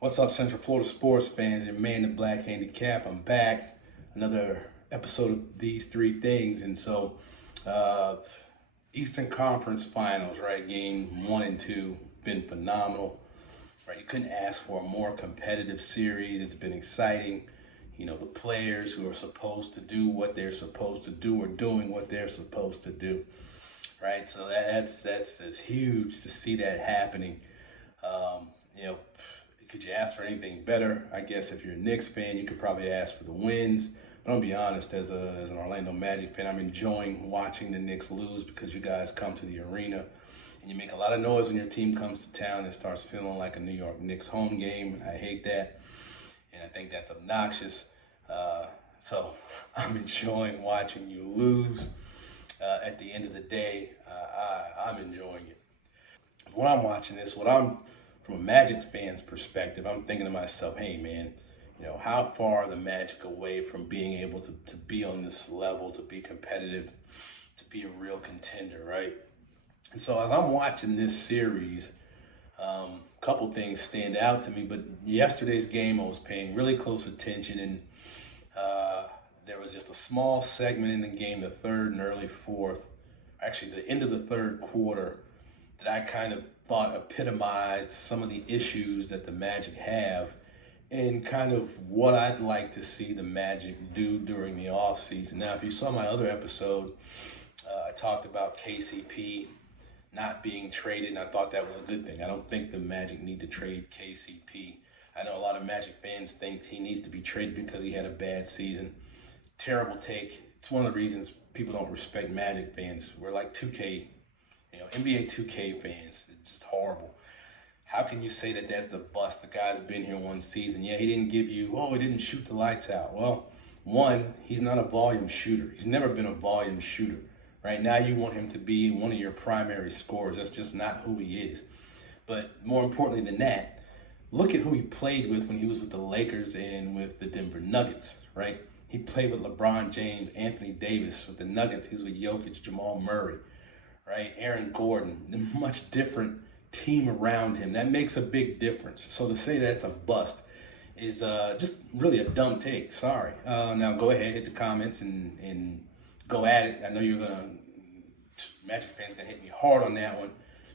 What's up, Central Florida sports fans? Your man, the Black Handicap. I'm back. Another episode of These Three Things. Uh, Eastern Conference Finals, right? Game 1 and 2 been phenomenal, right? You couldn't ask for a more competitive series. It's been exciting. The players who are supposed to do what they're supposed to do are doing what they're supposed to do, right? So that's huge to see that happening. Um, you know, could you ask for anything better? I guess if you're a Knicks fan, you could probably ask for the wins. But I'm gonna be honest, as an Orlando Magic fan, I'm enjoying watching the Knicks lose because you guys come to the arena and you make a lot of noise when your team comes to town and starts feeling like a New York Knicks home game. I hate that, and I think that's obnoxious. So I'm enjoying watching you lose. At the end of the day, I'm enjoying it. When I'm watching this, from a Magic fan's perspective, I'm thinking to myself, hey man, how far are the Magic away from being able to be on this level, to be competitive, to be a real contender, right? And so as I'm watching this series, a couple things stand out to me. But yesterday's game, I was paying really close attention, and there was just a small segment in the game, the third and early fourth, actually the end of the third quarter, that I kind of thought epitomized some of the issues that the Magic have and kind of what I'd like to see the Magic do during the offseason. Now, if you saw my other episode, I talked about KCP not being traded, and I thought that was a good thing. I don't think the Magic need to trade KCP. I know a lot of Magic fans think he needs to be traded because he had a bad season. Terrible take. It's one of the reasons people don't respect Magic fans. We're like 2K, NBA 2K fans. It's just horrible. How can you say that that's a bust? The guy's been here one season. Yeah, he didn't he didn't shoot the lights out. Well, one, he's not a volume shooter. He's never been a volume shooter. Right now, you want him to be one of your primary scorers. That's just not who he is. But more importantly than that, look at who he played with when he was with the Lakers and with the Denver Nuggets, right? He played with LeBron James, Anthony Davis. With the Nuggets, he's with Jokic, Jamal Murray, right? Aaron Gordon, a much different team around him. That makes a big difference. So to say that's a bust is just really a dumb take. Sorry. Now go ahead, hit the comments and go at it. I know Magic fans gonna hit me hard on that one.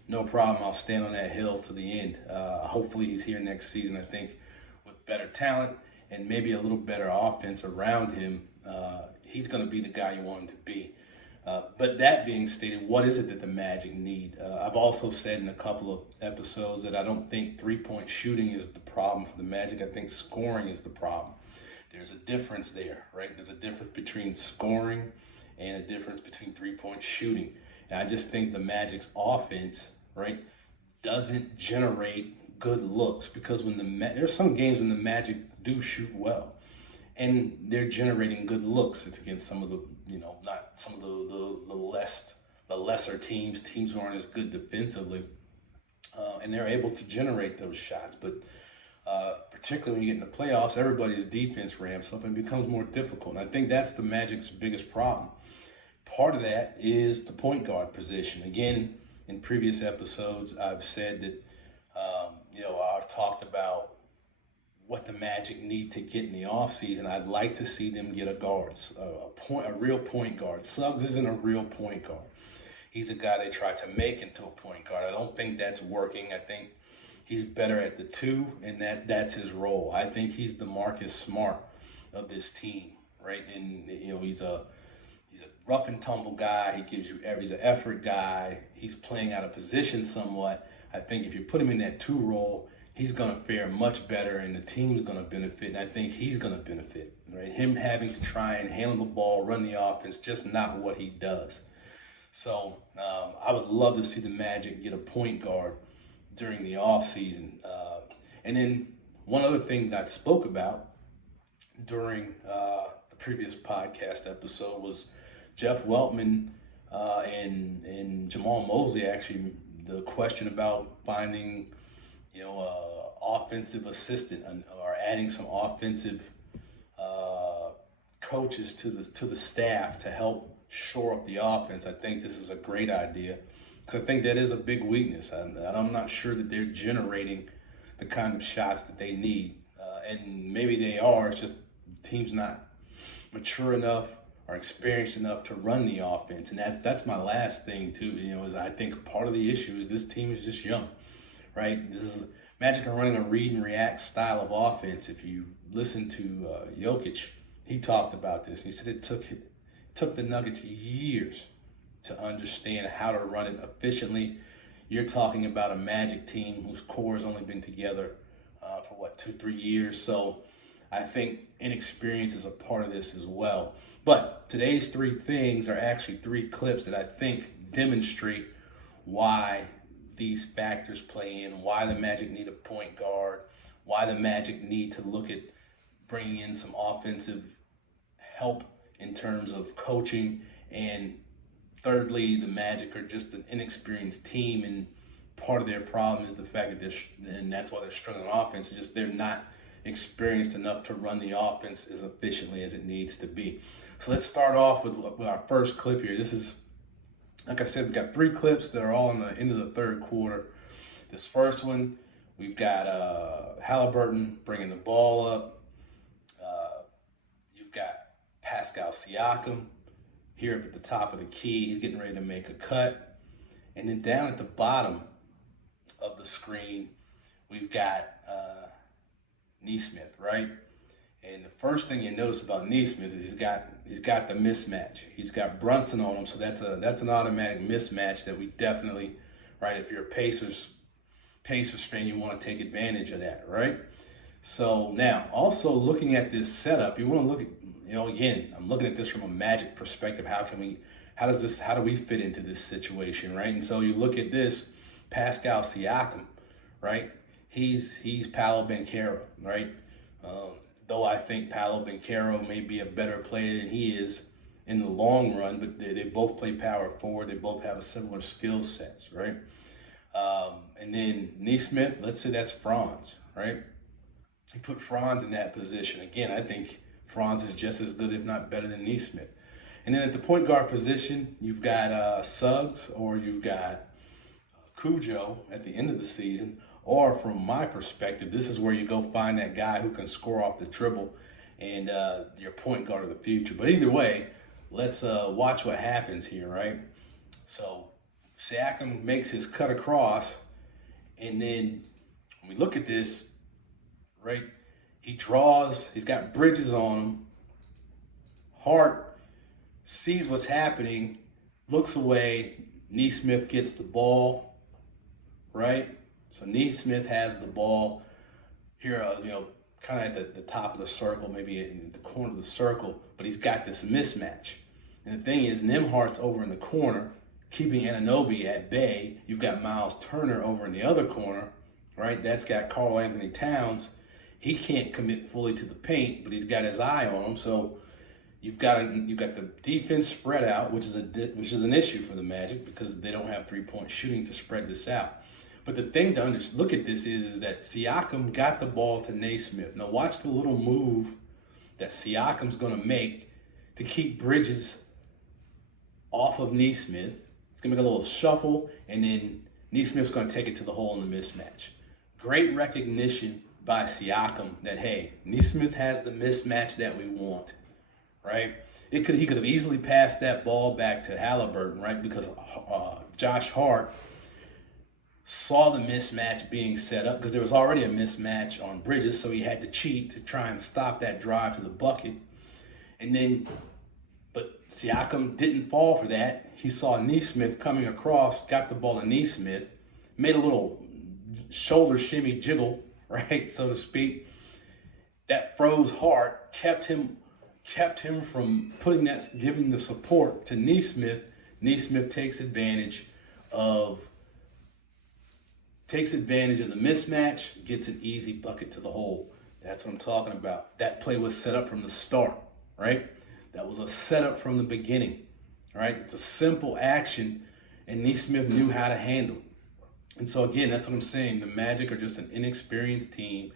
No problem. I'll stand on that hill to the end. Hopefully he's here next season. I think with better talent and maybe a little better offense around him, he's going to be the guy you want him to be. But that being stated, what is it that the Magic need? I've also said in a couple of episodes that I don't think three-point shooting is the problem for the Magic. I think scoring is the problem. There's a difference there, right? There's a difference between scoring and a difference between three-point shooting. And I just think the Magic's offense, right, doesn't generate good looks because there's some games when the Magic do shoot well and they're generating good looks. It's against some of the, not some of the lesser teams who aren't as good defensively, and they're able to generate those shots. But particularly when you get in the playoffs, everybody's defense ramps up and becomes more difficult. And I think that's the Magic's biggest problem. Part of that is the point guard position. Again, in previous episodes, I've said that, I've talked about what the Magic need to get in the offseason. I'd like to see them get a real point guard. Suggs isn't a real point guard. He's a guy they tried to make into a point guard. I don't think that's working. I think he's better at the two, and that's his role. I think he's the Marcus Smart of this team, right? And he's a rough and tumble guy. He's an effort guy. He's playing out of position somewhat. I think if you put him in that two role, he's going to fare much better and the team's going to benefit. And I think he's going to benefit, right? Him having to try and handle the ball, run the offense, just not what he does. So I would love to see the Magic get a point guard during the offseason. And then one other thing that I spoke about during the previous podcast episode was Jeff Weltman and Jamal Mosley, actually, the question about finding, offensive assistant or adding some offensive coaches to the staff to help shore up the offense. I think this is a great idea because I think that is a big weakness. And I'm not sure that they're generating the kind of shots that they need. And maybe they are, it's just the team's not mature enough or experienced enough to run the offense. And that's my last thing too, is I think part of the issue is this team is just young, right? This is Magic are running a read and react style of offense. If you listen to Jokic, he talked about this. He said it took the Nuggets years to understand how to run it efficiently. You're talking about a Magic team whose core has only been together for 2-3 years. So I think inexperience is a part of this as well. But today's 3 things are actually 3 clips that I think demonstrate why these factors play in, why the Magic need a point guard, why the Magic need to look at bringing in some offensive help in terms of coaching, and thirdly, the Magic are just an inexperienced team, and part of their problem is the fact that and that's why they're struggling on offense, is just they're not experienced enough to run the offense as efficiently as it needs to be. So let's start off with our first clip here. This is, like I said, we've got 3 clips that are all in the end of the third quarter. This first one, we've got Halliburton bringing the ball up. You've got Pascal Siakam here up at the top of the key. He's getting ready to make a cut. And then down at the bottom of the screen, we've got Nesmith, right? And the first thing you notice about Nesmith is he's got the mismatch. He's got Brunson on him, so that's an automatic mismatch that we definitely, right? If you're a Pacers fan, you want to take advantage of that, right? So now, also looking at this setup, you want to look at, again, I'm looking at this from a Magic perspective. How do we fit into this situation, right? And so you look at this, Pascal Siakam, right? He's Paolo Banchero, right? Though I think Paolo Banchero may be a better player than he is in the long run, but they both play power forward. They both have a similar skill sets, right? And then Nesmith, let's say that's Franz, right? You put Franz in that position. Again, I think Franz is just as good, if not better, than Nesmith. And then at the point guard position, you've got Suggs, or you've got Cujo at the end of the season. Or from my perspective, this is where you go find that guy who can score off the dribble and your point guard of the future. But either way, let's watch what happens here, right? So Siakam makes his cut across, and then when we look at this, right, he draws, he's got Bridges on him. Hart sees what's happening, looks away. Nesmith gets the ball, right? So Nesmith has the ball here, kind of at the top of the circle, maybe in the corner of the circle, but he's got this mismatch. And the thing is, Nembhard's over in the corner, keeping Anunoby at bay. You've got Miles Turner over in the other corner, right? That's got Karl Anthony Towns. He can't commit fully to the paint, but he's got his eye on him. So you've got the defense spread out, which is an issue for the Magic because they don't have 3-point shooting to spread this out. But the thing to look at this is that Siakam got the ball to Nesmith. Now watch the little move that Siakam's going to make to keep Bridges off of Nesmith. It's going to make a little shuffle, and then Nesmith's going to take it to the hole in the mismatch. Great recognition by Siakam that, hey, Nesmith has the mismatch that we want, right? He could have easily passed that ball back to Halliburton, right? Because Josh Hart saw the mismatch being set up because there was already a mismatch on Bridges, so he had to cheat to try and stop that drive to the bucket. But Siakam didn't fall for that. He saw Nesmith coming across, got the ball to Nesmith, made a little shoulder shimmy jiggle, right, so to speak. That froze Hart, kept him from giving the support to Nesmith. Nesmith takes advantage of the mismatch, gets an easy bucket to the hole. That's what I'm talking about. That play was set up from the start, right? That was a setup from the beginning, right? It's a simple action, and Nesmith knew how to handle it. And so again, that's what I'm saying. The Magic are just an inexperienced team.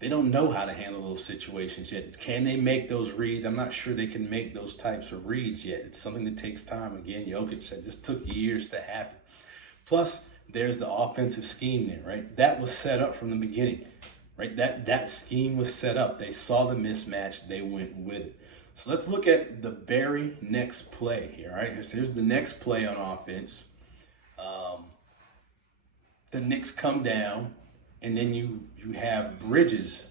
They don't know how to handle those situations yet. Can they make those reads? I'm not sure they can make those types of reads yet. It's something that takes time. Again, Jokic said this took years to happen. Plus, There's the offensive scheme there, right? That was set up from the beginning, right? That scheme was set up. They saw the mismatch, they went with it. So let's look at the very next play here, all right? So here's the next play on offense. The Knicks come down, and then you have Bridges,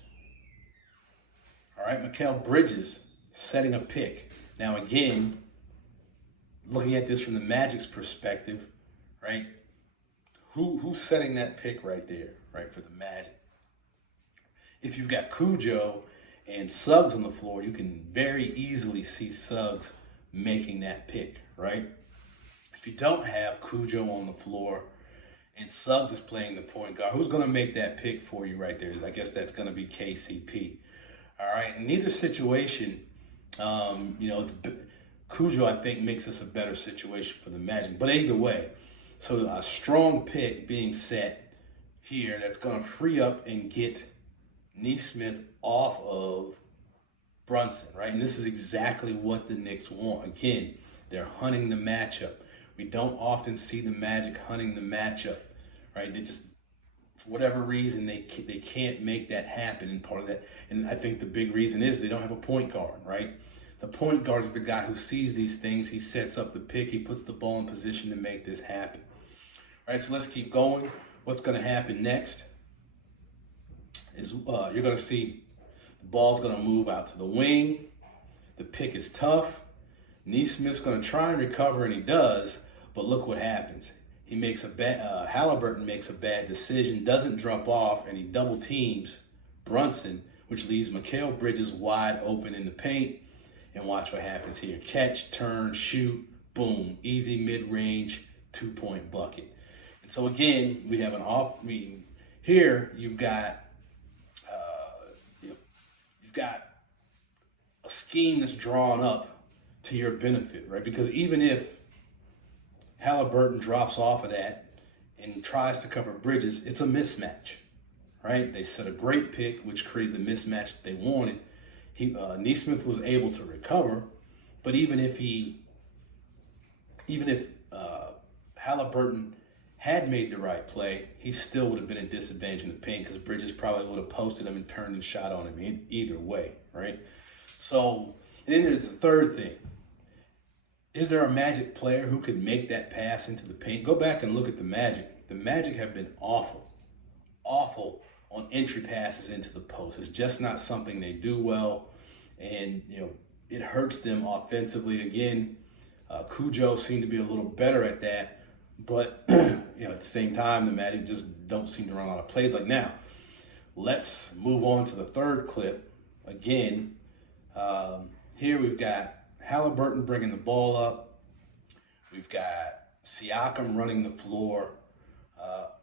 all right? Mikal Bridges setting a pick. Now again, looking at this from the Magic's perspective, right? Who's setting that pick right there, right, for the Magic? If you've got Cujo and Suggs on the floor, you can very easily see Suggs making that pick, right? If you don't have Cujo on the floor and Suggs is playing the point guard, who's going to make that pick for you right there? I guess that's going to be KCP. All right. In either situation, Cujo, I think, makes us a better situation for the Magic. But either way, so a strong pick being set here that's going to free up and get Nesmith off of Brunson, right? And this is exactly what the Knicks want. Again, they're hunting the matchup. We don't often see the Magic hunting the matchup, right? They just, for whatever reason, they can't make that happen. And part of that, and I think the big reason is they don't have a point guard, right? The point guard is the guy who sees these things. He sets up the pick. He puts the ball in position to make this happen. All right, so let's keep going. What's going to happen next is you're going to see the ball's going to move out to the wing. The pick is tough. Nesmith's going to try and recover, and he does. But look what happens. He makes a bad. Halliburton makes a bad decision, doesn't drop off, and he double teams Brunson, which leaves Mikal Bridges wide open in the paint. And watch what happens here. Catch, turn, shoot, boom. Easy mid-range 2-point bucket. And so again, we have here you've got a scheme that's drawn up to your benefit, right? Because even if Halliburton drops off of that and tries to cover Bridges, it's a mismatch, right? They set a great pick, which created the mismatch that they wanted. Nesmith was able to recover, but even if Halliburton had made the right play, he still would have been at disadvantage in the paint because Bridges probably would have posted him and turned and shot on him either way, right? So, and then there's the third thing. Is there a Magic player who could make that pass into the paint? Go back and look at the Magic. The Magic have been awful on entry passes into the post. It's just not something they do well, and it hurts them offensively. Again, Cujo seemed to be a little better at that, but at the same time, the Magic just don't seem to run a lot of plays like now. Let's move on to the third clip. Again, here we've got Halliburton bringing the ball up. We've got Siakam running the floor.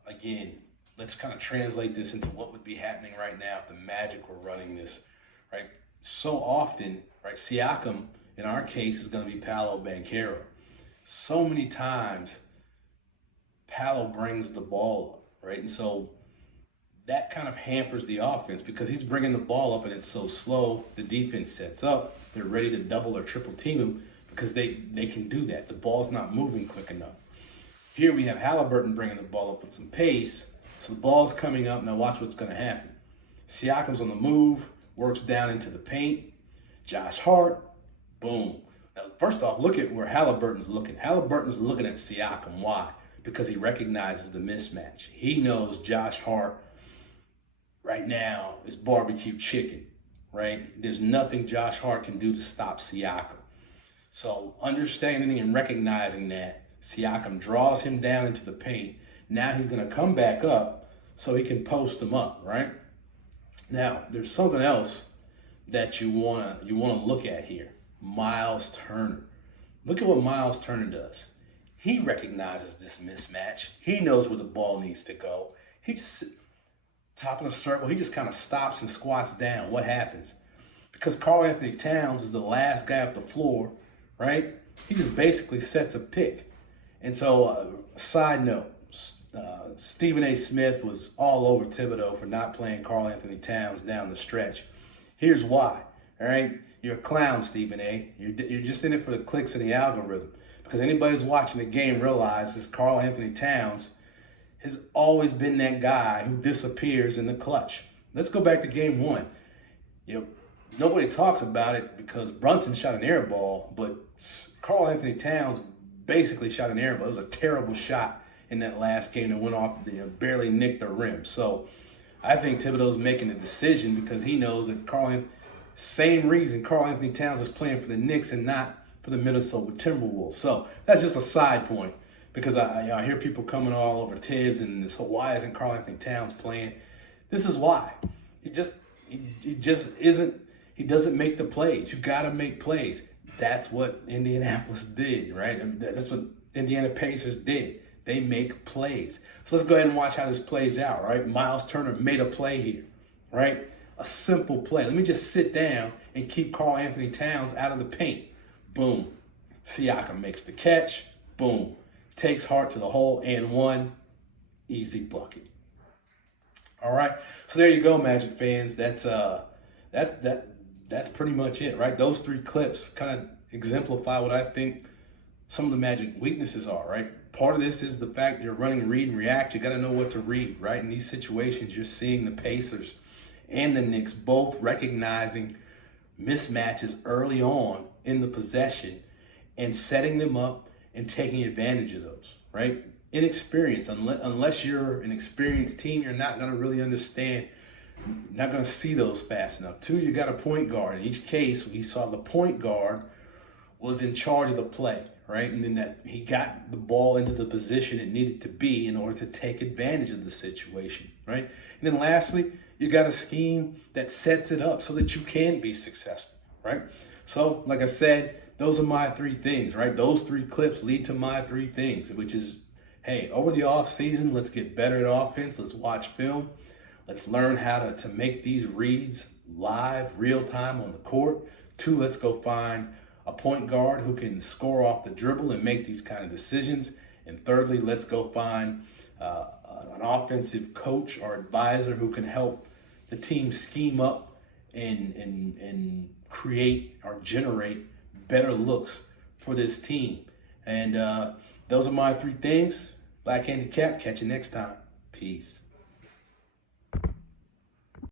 Again, let's kind of translate this into what would be happening right now if the Magic were running this, right? So often, right, Siakam, in our case, is going to be Paolo Banchero. So many times, Paolo brings the ball up, right? And so that kind of hampers the offense because he's bringing the ball up and it's so slow. The defense sets up. They're ready to double or triple team him because they can do that. The ball's not moving quick enough. Here we have Halliburton bringing the ball up with some pace. So the ball's coming up. Now watch what's going to happen. Siakam's on the move, works down into the paint. Josh Hart, boom. Now, first off, look at where Halliburton's looking. Halliburton's looking at Siakam. Why? Because he recognizes the mismatch. He knows Josh Hart right now is barbecue chicken, right? There's nothing Josh Hart can do to stop Siakam. So understanding and recognizing that, Siakam draws him down into the paint. Now he's going to come back up so he can post him up, right? Now, there's something else that you want to look at here. Miles Turner. Look at what Miles Turner does. He recognizes this mismatch. He knows where the ball needs to go. He just, top of the circle, he just kind of stops and squats down. What happens? Because Karl Anthony Towns is the last guy up the floor, right? He just basically sets a pick. And so, side note, Stephen A. Smith was all over Thibodeau for not playing Karl Anthony Towns down the stretch. Here's why, all right? You're a clown, Stephen A. You're just in it for the clicks and the algorithm. Because anybody who's watching the game realizes Karl Anthony Towns has always been that guy who disappears in the clutch. Let's go back to game one. You know, nobody talks about it because Brunson shot an air ball, but Karl Anthony Towns basically shot an air ball. It was a terrible shot in that last game that went off, barely nicked the rim. So I think Thibodeau's making the decision because he knows that same reason Karl Anthony Towns is playing for the Knicks and not for the Minnesota Timberwolves. So that's just a side point because I hear people coming all over Tibbs and this whole, why isn't Karl Anthony Towns playing? This is why. He just isn't. He doesn't make the plays. You got to make plays. That's what Indianapolis did, right? I mean, that's what Indiana Pacers did. They make plays. So let's go ahead and watch how this plays out, right? Miles Turner made a play here, right? A simple play. Let me just sit down and keep Karl Anthony Towns out of the paint. Boom. Siakam makes the catch. Boom. Takes Hart to the hole and one. Easy bucket. All right. So there you go, Magic fans. That's pretty much it, right? Those three clips kind of exemplify what I think some of the Magic weaknesses are, right? Part of this is the fact you're running read and react. You got to know what to read, right? In these situations, you're seeing the Pacers and the Knicks both recognizing mismatches early on in the possession and setting them up and taking advantage of those, right? Inexperience, unless you're an experienced team, you're not going to really understand, not going to see those fast enough. Two, you got a point guard. In each case, we saw the point guard was in charge of the play, right? And then that he got the ball into the position it needed to be in order to take advantage of the situation, right? And then lastly, you got a scheme that sets it up so that you can be successful, right? So, like I said, those are my three things, right? Those three clips lead to my three things, which is, hey, over the offseason, let's get better at offense. Let's watch film. Let's learn how to make these reads live, real time on the court. Two, let's go find a point guard who can score off the dribble and make these kind of decisions. And thirdly, let's go find an offensive coach or advisor who can help the team scheme up and create or generate better looks for this team. And those are my three things. Black Handicap. Catch you next time. Peace.